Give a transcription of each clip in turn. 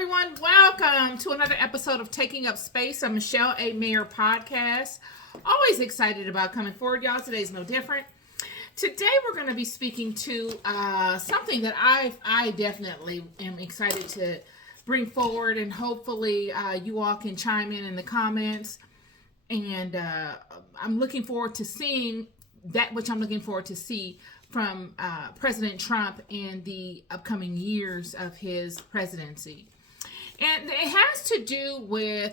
everyone. Welcome to another episode of Taking Up Space, a Michelle A. Mayer podcast. Always excited about coming forward, y'all. Today's no different. Today we're going to be speaking to something that I definitely am excited to bring forward, and hopefully you all can chime in the comments. And I'm looking forward to seeing that which I'm looking forward to see from President Trump in the upcoming years of his presidency. And it has to do with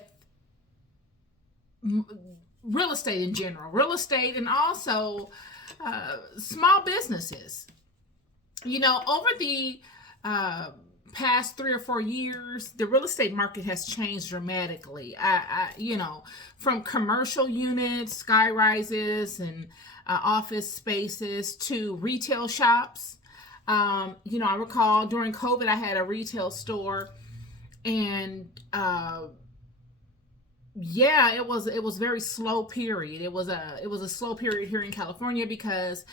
real estate in general, real estate, and also small businesses. You know, over the past 3 or 4 years, the real estate market has changed dramatically. From commercial units, sky rises, and office spaces to retail shops. I recall during COVID, I had a retail store, and it was very slow period. It was a slow period here in California because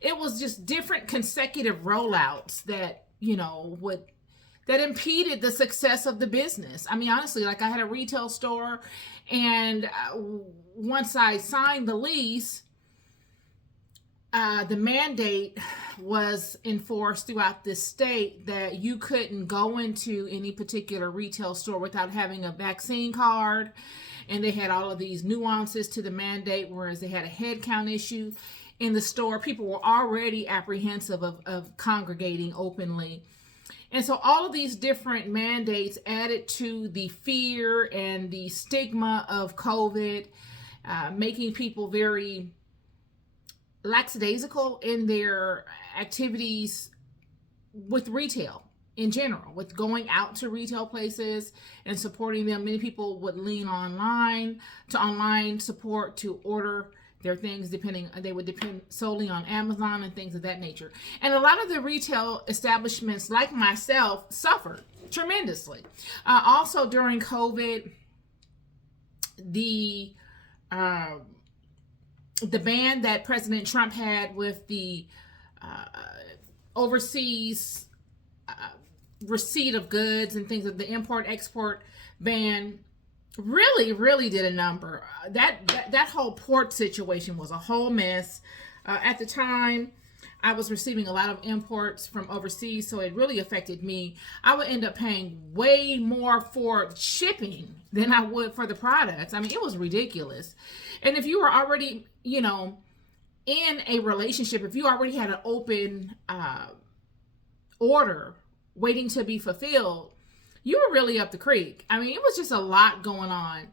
it was just different consecutive rollouts that that impeded the success of the business. I mean, honestly, like I had a retail store, and once I signed the lease, the mandate was enforced throughout the state that you couldn't go into any particular retail store without having a vaccine card. And they had all of these nuances to the mandate, whereas they had a head count issue in the store. People were already apprehensive of congregating openly. And so all of these different mandates added to the fear and the stigma of COVID, making people very lackadaisical in their activities with retail in general, with going out to retail places and supporting them. Many people would lean online support to order their things. They would depend solely on Amazon and things of that nature. And a lot of the retail establishments, like myself, suffered tremendously. Also during COVID, the ban that President Trump had with the overseas receipt of goods and things of the import-export ban really did a number. That whole port situation was a whole mess. At the time, I was receiving a lot of imports from overseas, so it really affected me. I would end up paying way more for shipping than I would for the products. I mean, it was ridiculous. And if you were already, in a relationship, if you already had an open order waiting to be fulfilled, you were really up the creek. I mean, it was just a lot going on.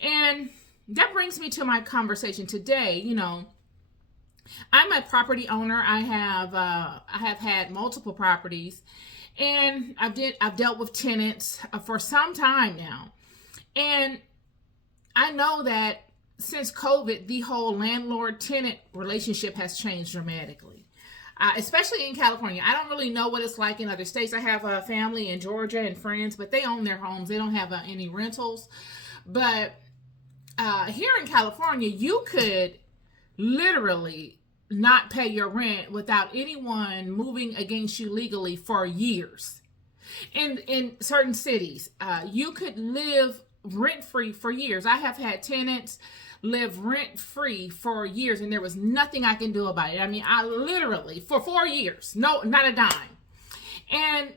And that brings me to my conversation today. I'm a property owner. I have had multiple properties, and I've dealt with tenants for some time now. And I know that since COVID, the whole landlord-tenant relationship has changed dramatically, especially in California. I don't really know what it's like in other states. I have a family in Georgia and friends, but they own their homes. They don't have any rentals. But here in California, you could literally not pay your rent without anyone moving against you legally for years. In certain cities, you could live rent-free for years. I have had tenants live rent-free for years, and there was nothing I can do about it. I mean, I literally, for 4 years, no, not a dime. And,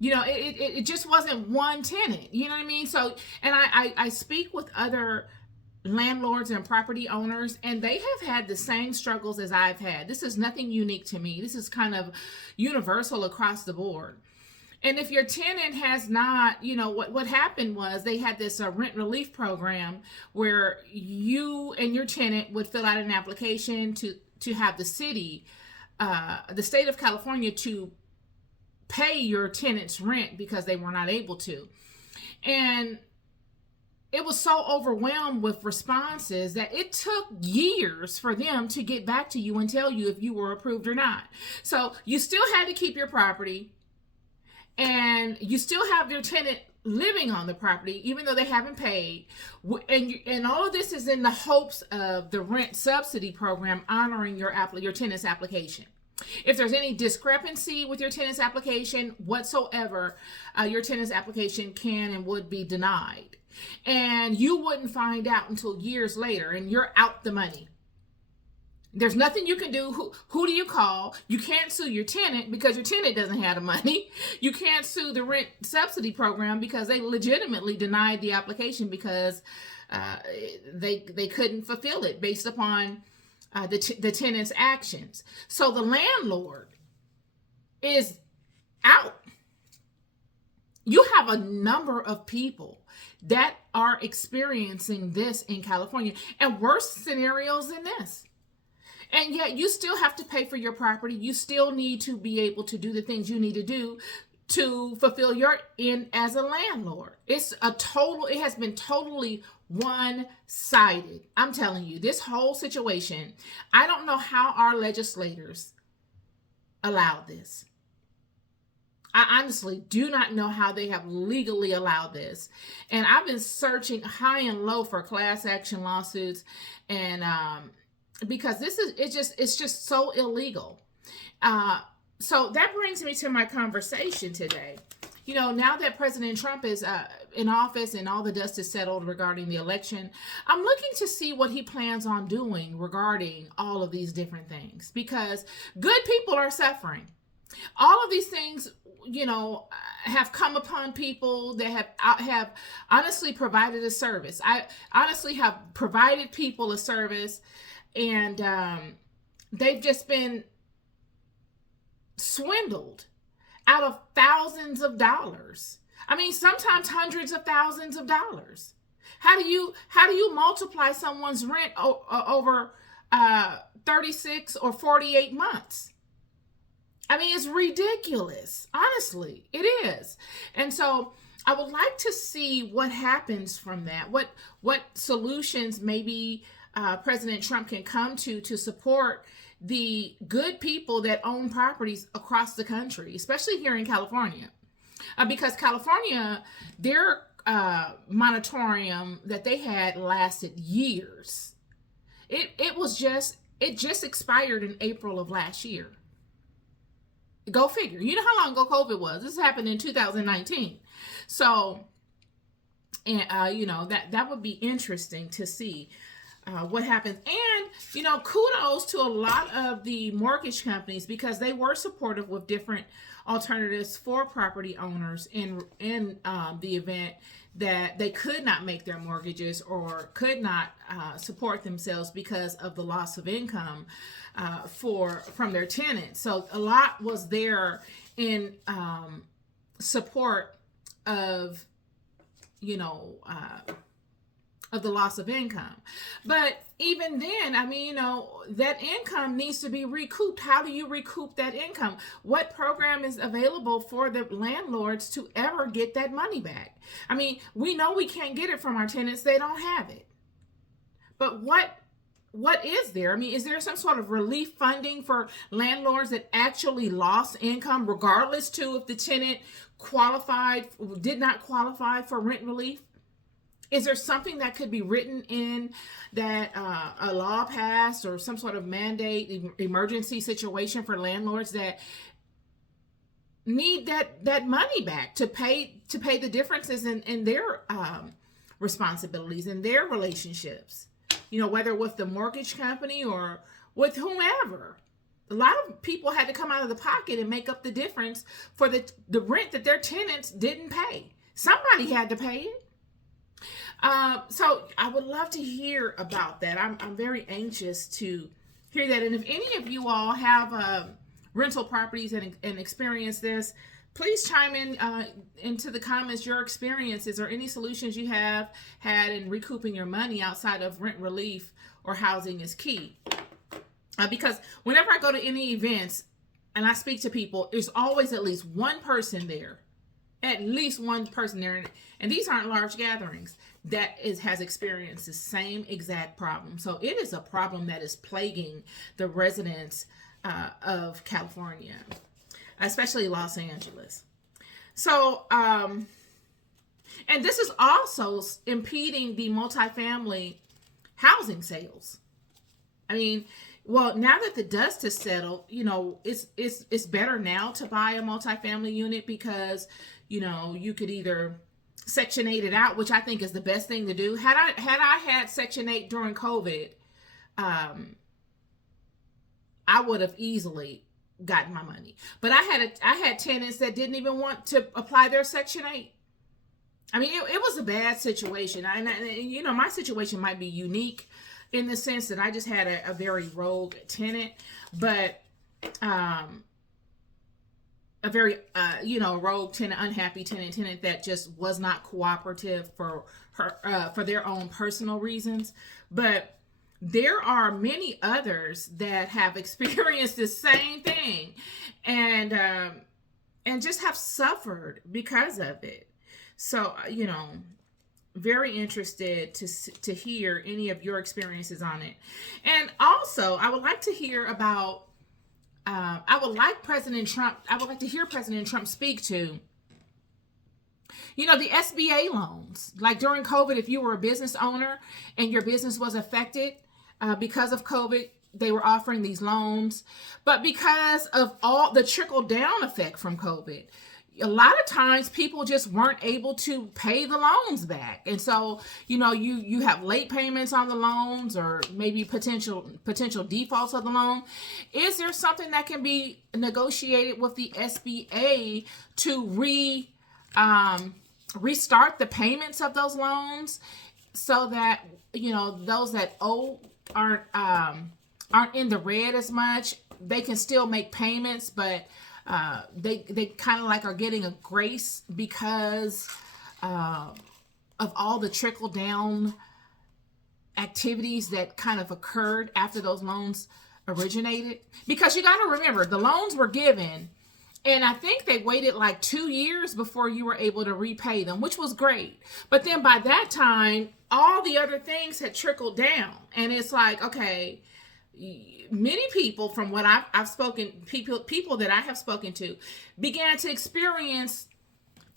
it just wasn't one tenant, you know what I mean? So, and I speak with other landlords and property owners, and they have had the same struggles as I've had. This is nothing unique to me. This is kind of universal across the board. And if your tenant has not, what happened was they had this rent relief program where you and your tenant would fill out an application to have the state of California, to pay your tenant's rent because they were not able to. And it was so overwhelmed with responses that it took years for them to get back to you and tell you if you were approved or not. So you still had to keep your property, and you still have your tenant living on the property, even though they haven't paid. And all of this is in the hopes of the rent subsidy program honoring your tenant's application. If there's any discrepancy with your tenant's application whatsoever, your tenant's application can and would be denied. And you wouldn't find out until years later, and you're out the money. There's nothing you can do. Who do you call? You can't sue your tenant because your tenant doesn't have the money. You can't sue the rent subsidy program because they legitimately denied the application because they couldn't fulfill it based upon the tenant's actions. So the landlord is out. You have a number of people that are experiencing this in California, and worse scenarios than this. And yet you still have to pay for your property. You still need to be able to do the things you need to do to fulfill your end as a landlord. It has been totally one-sided. I'm telling you, this whole situation, I don't know how our legislators allowed this. I honestly do not know how they have legally allowed this. And I've been searching high and low for class action lawsuits, and because it's just so illegal. So that brings me to my conversation today. You know, now that President Trump is in office and all the dust is settled regarding the election, I'm looking to see what he plans on doing regarding all of these different things, because good people are suffering. All of these things, you know, have come upon people that have honestly provided a service. I honestly have provided people a service, and they've just been swindled out of thousands of dollars. I mean, sometimes hundreds of thousands of dollars. How do you multiply someone's rent over 36 or 48 months? I mean, it's ridiculous. Honestly, it is. And so I would like to see what happens from that. What solutions maybe President Trump can come to support the good people that own properties across the country, especially here in California. Because California, their moratorium that they had lasted years. It just expired in April of last year. Go figure. You know how long ago COVID was. This happened in 2019. So, and you know, that would be interesting to see what happens. And, you know, kudos to a lot of the mortgage companies, because they were supportive with different alternatives for property owners in the event that they could not make their mortgages or could not support themselves because of the loss of income from their tenants. So a lot was there in support of, you know, of the loss of income. But even then, I mean, you know, that income needs to be recouped. How do you recoup that income? What program is available for the landlords to ever get that money back? I mean, we know we can't get it from our tenants. They don't have it. But what is there? I mean, is there some sort of relief funding for landlords that actually lost income, regardless to if the tenant did not qualify for rent relief? Is there something that could be written in that a law passed, or some sort of mandate, emergency situation for landlords that need that money back to pay the differences in their responsibilities and their relationships? You know, whether with the mortgage company or with whomever. A lot of people had to come out of the pocket and make up the difference for the rent that their tenants didn't pay. Somebody had to pay it. So I would love to hear about that. I'm very anxious to hear that. And if any of you all have rental properties and experience this, please chime in into the comments your experiences or any solutions you have had in recouping your money outside of rent relief or housing is key. Because whenever I go to any events and I speak to people, there's always at least one person there. At least one person there. And these aren't large gatherings that has experienced the same exact problem. So it is a problem that is plaguing the residents of California, especially Los Angeles. So, and this is also impeding the multifamily housing sales. I mean, Well, now that the dust has settled, it's better now to buy a multifamily unit because, you could either Section 8 it out, which I think is the best thing to do. Had I had Section 8 during COVID, um, I would have easily gotten my money. But I had tenants that didn't even want to apply their Section 8. I mean, it was a bad situation. My situation might be unique in the sense that I just had a very rogue tenant, but a very rogue tenant, unhappy tenant that just was not cooperative for their own personal reasons. But there are many others that have experienced the same thing, and just have suffered because of it. So very interested to hear any of your experiences on it. And also, I would like to hear about I would like to hear President Trump speak to the SBA loans. Like during COVID, if you were a business owner and your business was affected because of COVID, they were offering these loans. But because of all the trickle down effect from COVID, a lot of times people just weren't able to pay the loans back. And so, you have late payments on the loans or maybe potential defaults of the loan. Is there something that can be negotiated with the SBA to restart the payments of those loans so that, those that owe aren't in the red as much? They can still make payments, but they kind of like are getting a grace because of all the trickle down activities that kind of occurred after those loans originated. Because you got to remember, the loans were given, and I think they waited like 2 years before you were able to repay them, which was great. But then by that time, all the other things had trickled down, and it's like, okay, many people from what I've spoken, people that I have spoken to, began to experience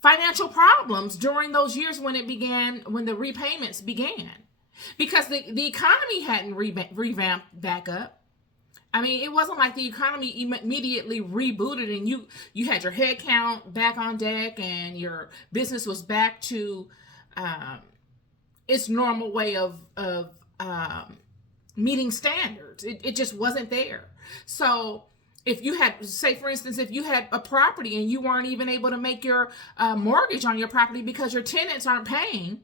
financial problems during those years when the repayments began, because the economy hadn't revamped back up. I mean, it wasn't like the economy immediately rebooted and you had your head count back on deck and your business was back to its normal way of meeting standards. It just wasn't there. So if you had, say for instance, if you had a property and you weren't even able to make your mortgage on your property because your tenants aren't paying,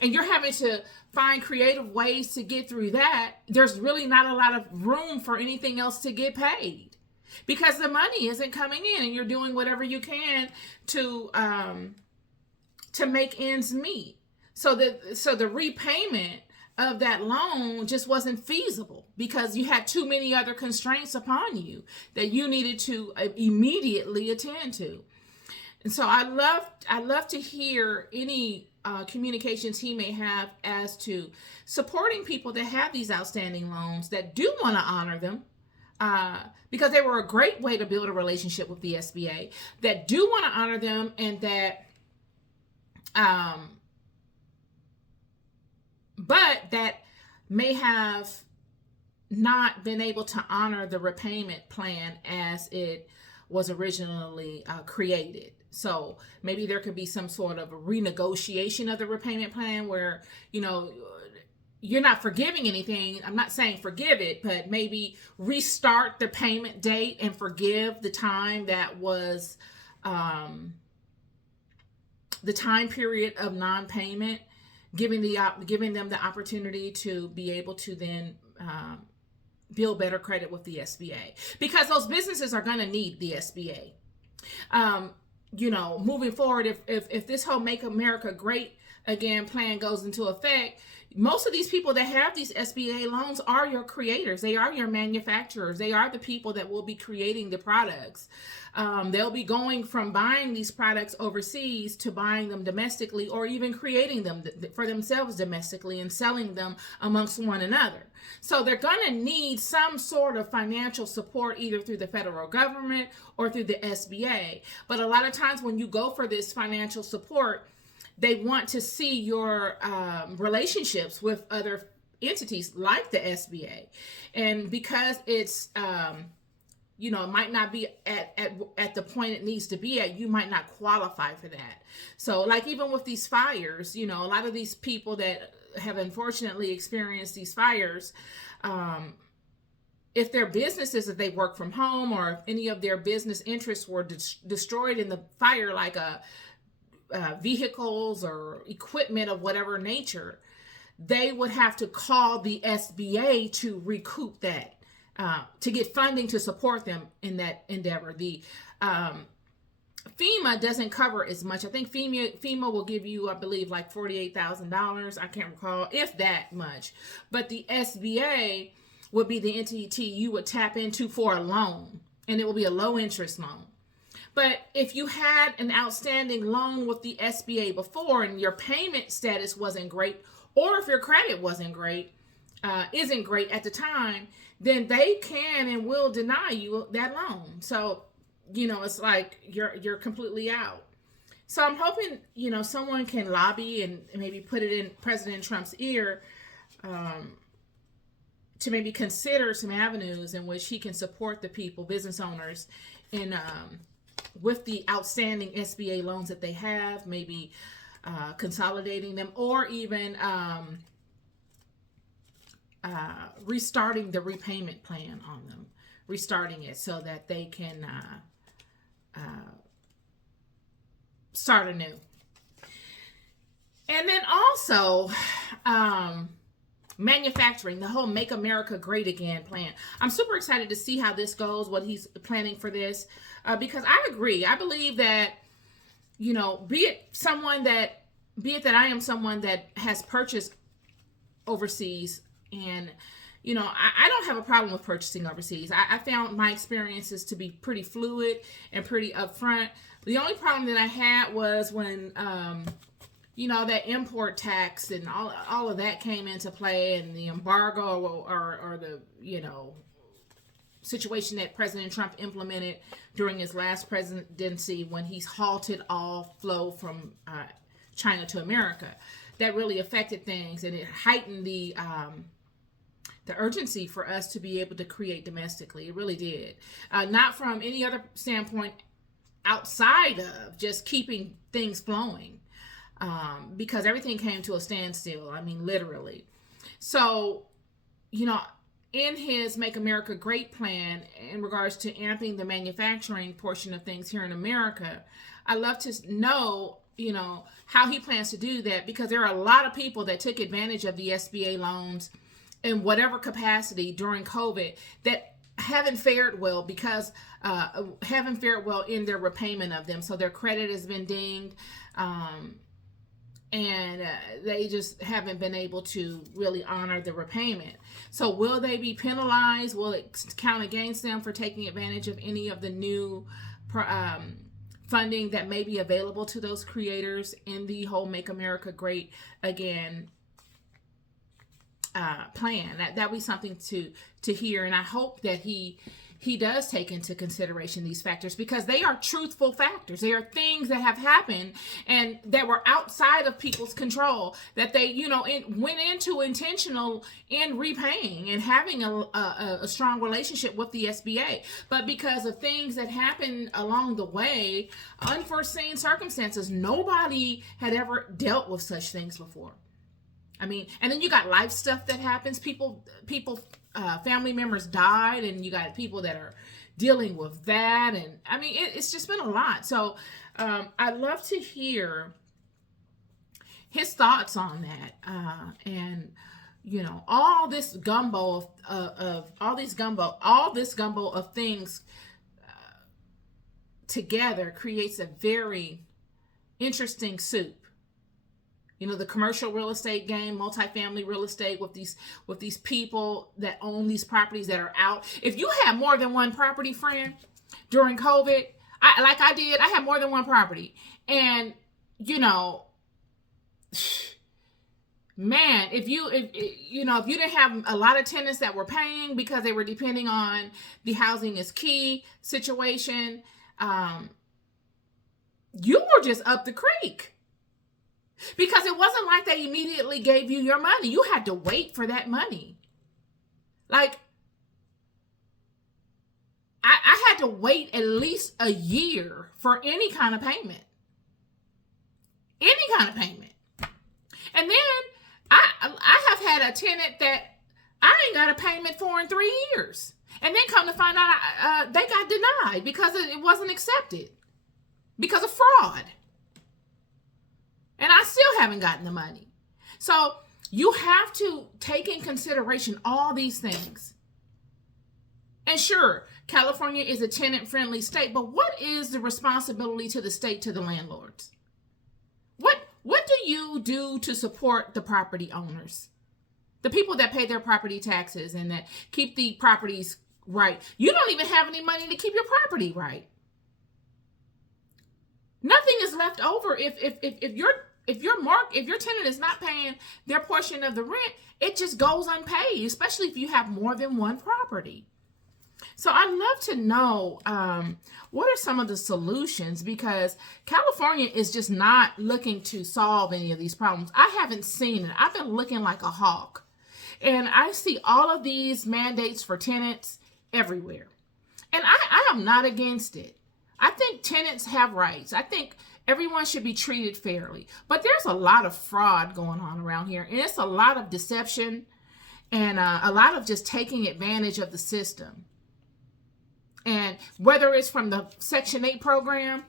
and you're having to find creative ways to get through that, there's really not a lot of room for anything else to get paid because the money isn't coming in, and you're doing whatever you can to make ends meet. So the repayment of that loan just wasn't feasible because you had too many other constraints upon you that you needed to immediately attend to. And so I love to hear any communications he may have as to supporting people that have these outstanding loans, that do want to honor them, because they were a great way to build a relationship with the SBA, that do want to honor them, and that but that may have not been able to honor the repayment plan as it was originally created. So maybe there could be some sort of a renegotiation of the repayment plan where, you're not forgiving anything. I'm not saying forgive it, but maybe restart the payment date and forgive the time that was the time period of non-payment, giving them the opportunity to be able to then build better credit with the SBA, because those businesses are going to need the SBA. Moving forward, if this whole Make America Great Again plan goes into effect, most of these people that have these SBA loans are your creators. They are your manufacturers. They are the people that will be creating the products. They'll be going from buying these products overseas to buying them domestically, or even creating them for themselves domestically and selling them amongst one another. So they're going to need some sort of financial support, either through the federal government or through the SBA. But a lot of times when you go for this financial support, they want to see your relationships with other entities like the SBA. And because it's, it might not be at the point it needs to be at, you might not qualify for that. So like even with these fires, a lot of these people that have unfortunately experienced these fires, if their businesses, if they work from home, or if any of their business interests were destroyed in the fire, like vehicles or equipment of whatever nature, they would have to call the SBA to recoup that, to get funding to support them in that endeavor. The FEMA doesn't cover as much. I think FEMA will give you, I believe, like $48,000. I can't recall, if that much. But the SBA would be the entity you would tap into for a loan, and it will be a low interest loan. But if you had an outstanding loan with the SBA before and your payment status wasn't great, or if your credit isn't great at the time, then they can and will deny you that loan. So, it's like you're completely out. So I'm hoping, someone can lobby and maybe put it in President Trump's ear, to maybe consider some avenues in which he can support the people, business owners, in with the outstanding SBA loans that they have, maybe consolidating them, or even restarting the repayment plan on them, restarting it so that they can start anew. And then also, manufacturing, the whole Make America Great Again plan. I'm super excited to see how this goes, what he's planning for this, because I agree. I believe that, be it that I am someone that has purchased overseas, and, I don't have a problem with purchasing overseas. I found my experiences to be pretty fluid and pretty upfront. The only problem that I had was when, that import tax and all of that came into play, and the embargo or the, situation that President Trump implemented during his last presidency, when he's halted all flow from China to America. That really affected things, and it heightened the urgency for us to be able to create domestically. It really did. Not from any other standpoint outside of just keeping things flowing. Because everything came to a standstill. I mean, literally. So, in his Make America Great plan, in regards to amping the manufacturing portion of things here in America, I'd love to know, how he plans to do that, because there are a lot of people that took advantage of the SBA loans in whatever capacity during COVID that haven't fared well in their repayment of them. So their credit has been dinged. And they just haven't been able to really honor the repayment. So will they be penalized? Will it count against them for taking advantage of any of the new funding that may be available to those creators in the whole Make America Great Again plan? That would be something to hear. And I hope that he does take into consideration these factors, because they are truthful factors. They are things that have happened and that were outside of people's control, that they, went into intentional in repaying and having a strong relationship with the SBA. But because of things that happened along the way, unforeseen circumstances, nobody had ever dealt with such things before. I mean, and then you got life stuff that happens. People, family members died, and you got people that are dealing with that. And I mean, it's just been a lot. So I'd love to hear his thoughts on that. And, all this gumbo of things together creates a very interesting soup. The commercial real estate game, multifamily real estate with these people that own these properties that are out. If you have more than one property, friend, during COVID, I had more than one property. And, man, if you didn't have a lot of tenants that were paying because they were depending on the housing is key situation, you were just up the creek. Because it wasn't like they immediately gave you your money. You had to wait for that money. Like, I had to wait at least a year for any kind of payment. Any kind of payment. And then I have had a tenant that I ain't got a payment for in 3 years. And then come to find out they got denied because it wasn't accepted. Because of fraud. And I still haven't gotten the money. So you have to take in consideration all these things. And sure, California is a tenant-friendly state, but what is the responsibility to the state, to the landlords? What do you do to support the property owners? The people that pay their property taxes and that keep the properties right. You don't even have any money to keep your property right. Nothing is left over if your tenant is not paying their portion of the rent, it just goes unpaid, especially if you have more than one property. So I'd love to know what are some of the solutions, because California is just not looking to solve any of these problems. I haven't seen it. I've been looking like a hawk, and I see all of these mandates for tenants everywhere. And I am not against it. I think tenants have rights. I think everyone should be treated fairly. But there's a lot of fraud going on around here, and it's a lot of deception and a lot of just taking advantage of the system. And whether it's from the Section 8 program,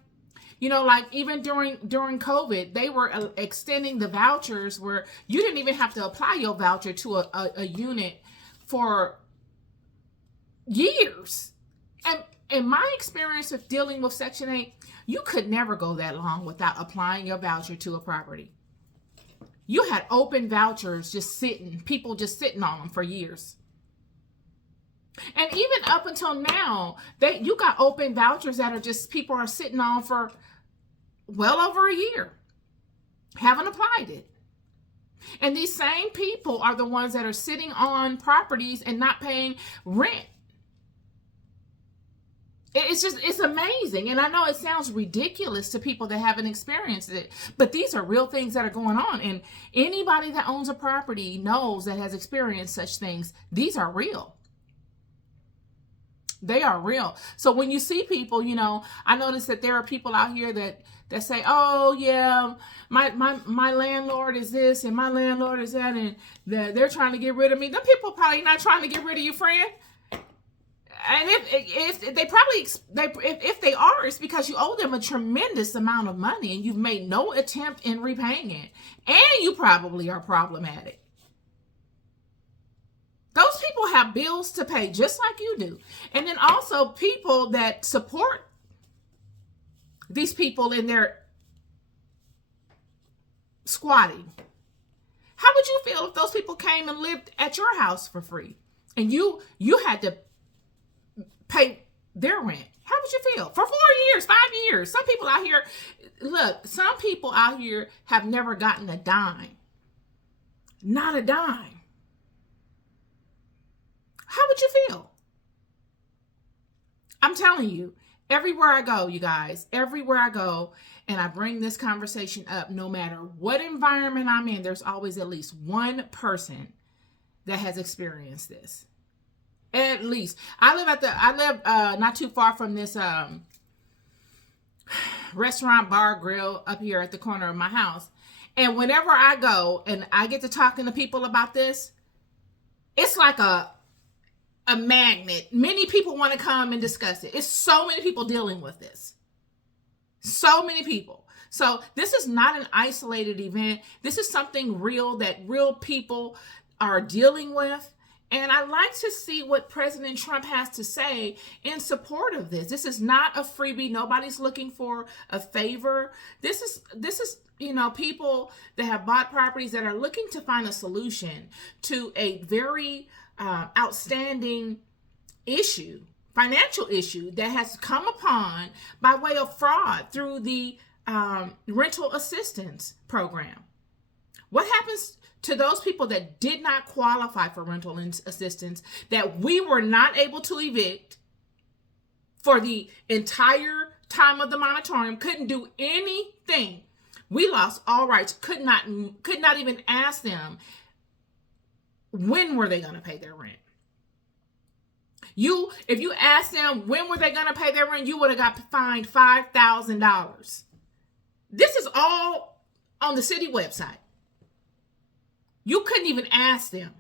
you know, like even during COVID, they were extending the vouchers where you didn't even have to apply your voucher to a unit for years. And in my experience with dealing with Section 8, you could never go that long without applying your voucher to a property. You had open vouchers just sitting, people just sitting on them for years. And even up until now, you got open vouchers that are just people are sitting on for well over a year. Haven't applied it. And these same people are the ones that are sitting on properties and not paying rent. It's amazing. And I know it sounds ridiculous to people that haven't experienced it, but these are real things that are going on. And anybody that owns a property knows that has experienced such things. These are real. They are real. So when you see people, you know, I notice that there are people out here that say, oh yeah, my landlord is this and my landlord is that, and they're trying to get rid of me. Them people probably not trying to get rid of you, friend. And if they probably, if they are, it's because you owe them a tremendous amount of money and you've made no attempt in repaying it. And you probably are problematic. Those people have bills to pay just like you do. And then also people that support these people in their squatting. How would you feel if those people came and lived at your house for free and you had to pay their rent? How would you feel? For 4 years, 5 years. Some people out here have never gotten a dime. Not a dime. How would you feel? I'm telling you, everywhere I go, you guys, everywhere I go, and I bring this conversation up, no matter what environment I'm in, there's always at least one person that has experienced this. At least. I live not too far from this restaurant, bar, grill up here at the corner of my house. And whenever I go and I get to talking to people about this, it's like a magnet. Many people want to come and discuss it. It's so many people dealing with this. So many people. So this is not an isolated event. This is something real that real people are dealing with. And I'd like to see what President Trump has to say in support of this. This is not a freebie. Nobody's looking for a favor. This is, you know, people that have bought properties that are looking to find a solution to a very outstanding issue, financial issue that has come upon by way of fraud through the rental assistance program. What happens to those people that did not qualify for rental assistance, that we were not able to evict for the entire time of the moratorium, couldn't do anything? We lost all rights. Could not even ask them when were they going to pay their rent. If you asked them when were they going to pay their rent, you would have got fined $5,000. This is all on the city website. You couldn't even ask them.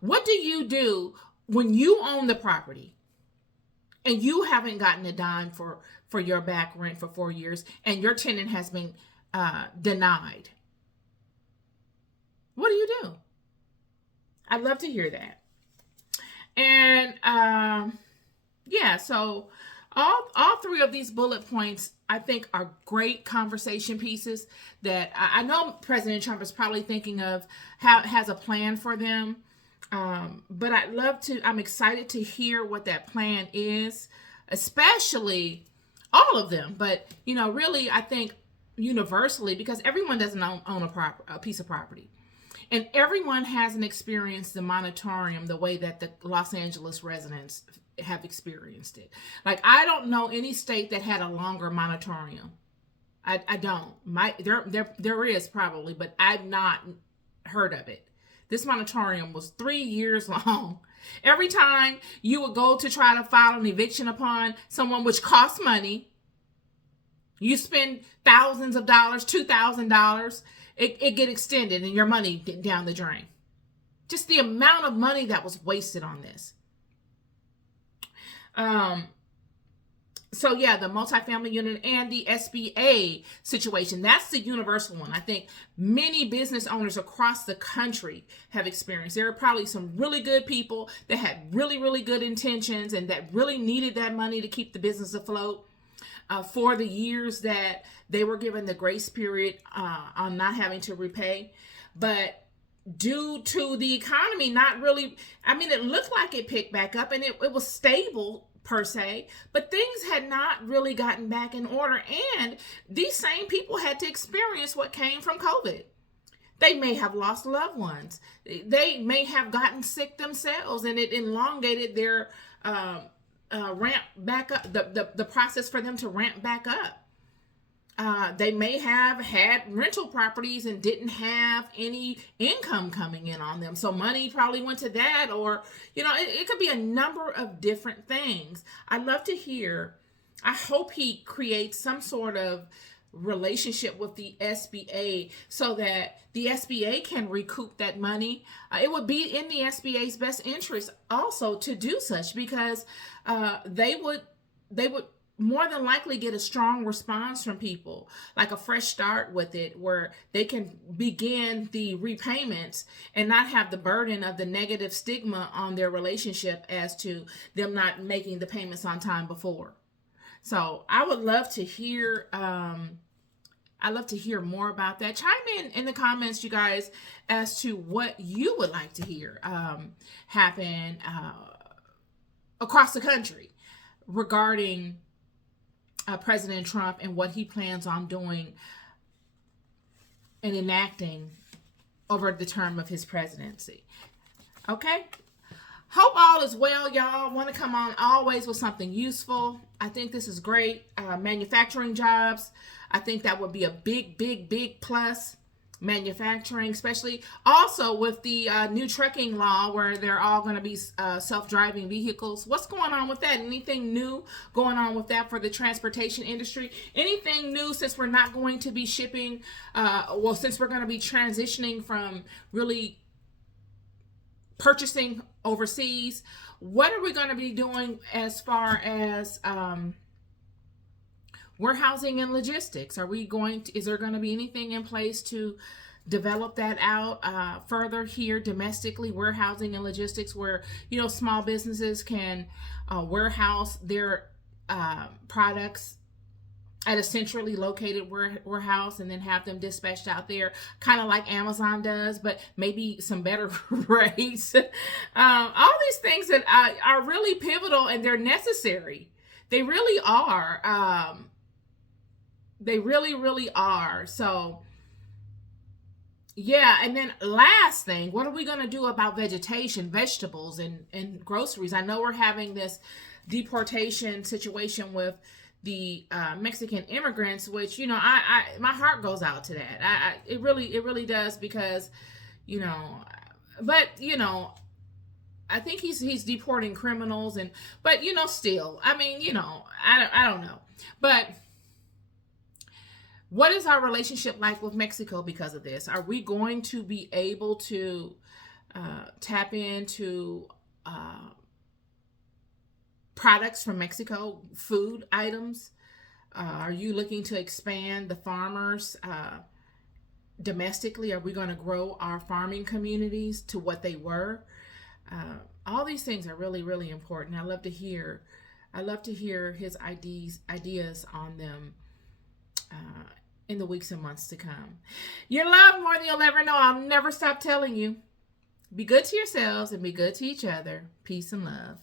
What do you do when you own the property and you haven't gotten a dime for your back rent for 4 years and your tenant has been denied? What do you do? I'd love to hear that. And yeah, so all three of these bullet points, I think, are great conversation pieces that I know President Trump is probably thinking of, has a plan for them. But I'm excited to hear what that plan is, especially all of them. But, really, I think universally, because everyone doesn't own a piece of property. And everyone hasn't experienced the moratorium the way that the Los Angeles residents have experienced it. Like, I don't know any state that had a longer moratorium. I don't. There is probably, but I've not heard of it. This moratorium was 3 years long. Every time you would go to try to file an eviction upon someone, which costs money, you spend thousands of dollars, $2,000, it get extended and your money down the drain. Just the amount of money that was wasted on this. So yeah, the multifamily unit and the SBA situation, that's the universal one. I think many business owners across the country have experienced. There are probably some really good people that had really, really good intentions and that really needed that money to keep the business afloat for the years that they were given the grace period on not having to repay. But due to the economy not really, it looked like it picked back up and it was stable per se, but things had not really gotten back in order. And these same people had to experience what came from COVID. They may have lost loved ones. They may have gotten sick themselves, and it elongated their ramp back up, the process for them to ramp back up. They may have had rental properties and didn't have any income coming in on them. So money probably went to that, or, it could be a number of different things. I'd love to hear. I hope he creates some sort of relationship with the SBA so that the SBA can recoup that money. It would be in the SBA's best interest also to do such, because they would more than likely get a strong response from people, like a fresh start with it, where they can begin the repayments and not have the burden of the negative stigma on their relationship as to them not making the payments on time before. So I would love to hear, more about that. Chime in the comments, you guys, as to what you would like to hear happen across the country regarding President Trump and what he plans on doing and enacting over the term of his presidency. Okay? Hope all is well, y'all. Want to come on always with something useful. I think this is great. Manufacturing jobs, I think that would be a big, big, big plus. Manufacturing, especially also with the new trucking law where they're all going to be self-driving vehicles. What's going on with that? Anything new going on with that for the transportation industry? Anything new since we're not going to be shipping, since we're going to be transitioning from really purchasing overseas? What are we going to be doing as far as warehousing and logistics? Is there going to be anything in place to develop that out further here domestically, warehousing and logistics, where, small businesses can warehouse their products at a centrally located warehouse and then have them dispatched out there, kind of like Amazon does, but maybe some better rates. All these things that are really pivotal, and they're necessary. They really are. They really, really are. So, yeah. And then last thing, what are we going to do about vegetables and groceries? I know we're having this deportation situation with the Mexican immigrants, which, you know, I my heart goes out to that. It really does, because, you know, but, you know, I think he's deporting criminals, and but, you know, still, I mean, you know, I don't know, but what is our relationship like with Mexico because of this? Are we going to be able to tap into products from Mexico, food items? Are you looking to expand the farmers domestically? Are we going to grow our farming communities to what they were? All these things are really important. I love to hear his ideas on them in the weeks and months to come. You're loved more than you'll ever know. I'll never stop telling you. Be good to yourselves and be good to each other. Peace and love.